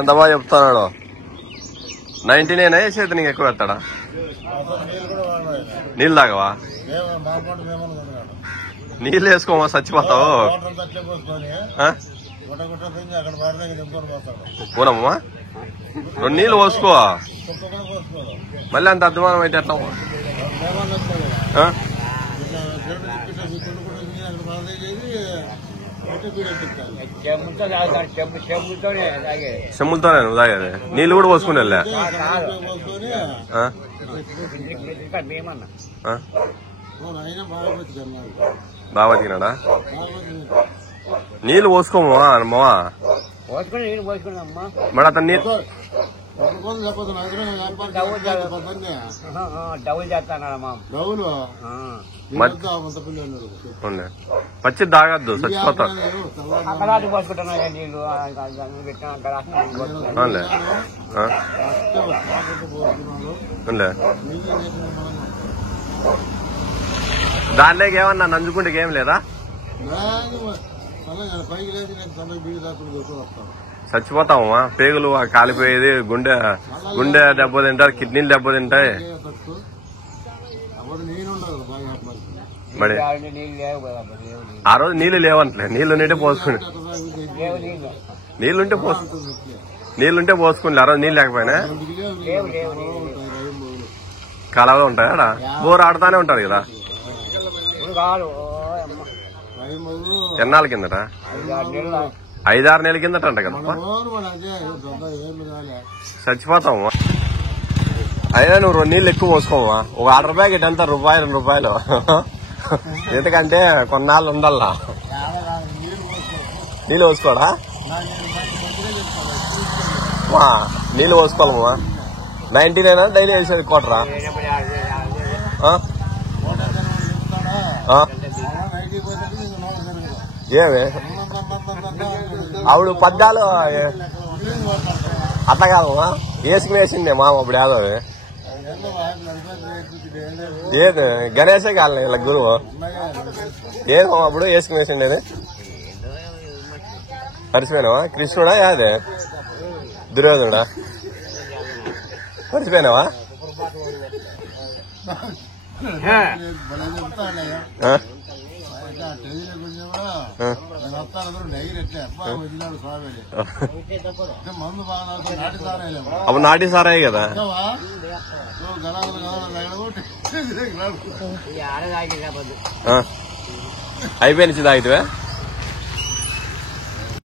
ఎంత బాగా చెప్తున్నాడు. 99 వేసేది నీకు ఎక్కువ పెడతాడా? నీళ్ళు తాగవా? నీళ్ళు వేసుకోమా చచ్చిపోతావు. పోనమ్మా 2 నీళ్ళు పోసుకో. మళ్ళీ అంత అధ్వానం అయితే ఎట్లా? చెమ్ములతోనే నువ్వు తాగేది? నీళ్ళు కూడా పోసుకుని వెళ్ళా? బాగా బతికినాడా? నీళ్ళు పోసుకోమా అమ్మా. మరి అతను నీళ్ళు పచ్చి తాగద్దు చచ్చిపోతా. దానిలోకి ఏమన్నా నంజుకుంటే ఏం లేదా? చచ్చిపోతామమ్మా. పేగులు కాలిపోయేది, గుండె దెబ్బ తింటారు, కిడ్నీలు దెబ్బ తింటాయి. మరి ఆ రోజు నీళ్లు లేవంటలే. నీళ్లుంటే పోసుకుని నీళ్లుంటే పోసుకుని ఆ రోజు నీళ్ళు లేకపోయినా కాలువలో ఉంటాయా? బోర్ ఆడుతానే ఉంటారు కదా. ఎన్నాళ్ళ కిందట? 5-6 నెలల కిందట అంట కదా. చచ్చిపోతాము. అయినా నువ్వు 2 నీళ్ళు ఎక్కువ పోసుకోవా. ఒక ఆర్డర్ ప్యాకెట్ అంతా ₹1-2. ఎందుకంటే కొన్నాళ్ళు ఉండాలా. నీళ్ళు పోసుకోడా? నీళ్ళు పోసుకోవాలమ్మా. 99 డైలీ వేసేది కోటరా? ఏమి ఆవిడ పద్దాలు అట్లా కాదమ్మా. వేసుకునేసిందే మామ అప్పుడు యాదవ్. ఏది గణేశే కాలే ఇలా గురువు ఏమో అప్పుడు వేసుకునేసిండేది. మర్చిపోయినావా? కృష్ణుడా యాదే? దుర్యోధనుడా? మర్చిపోయినావా? అప్పుడు నాటి సారాయి కదా. అయిపోయిన తాగితే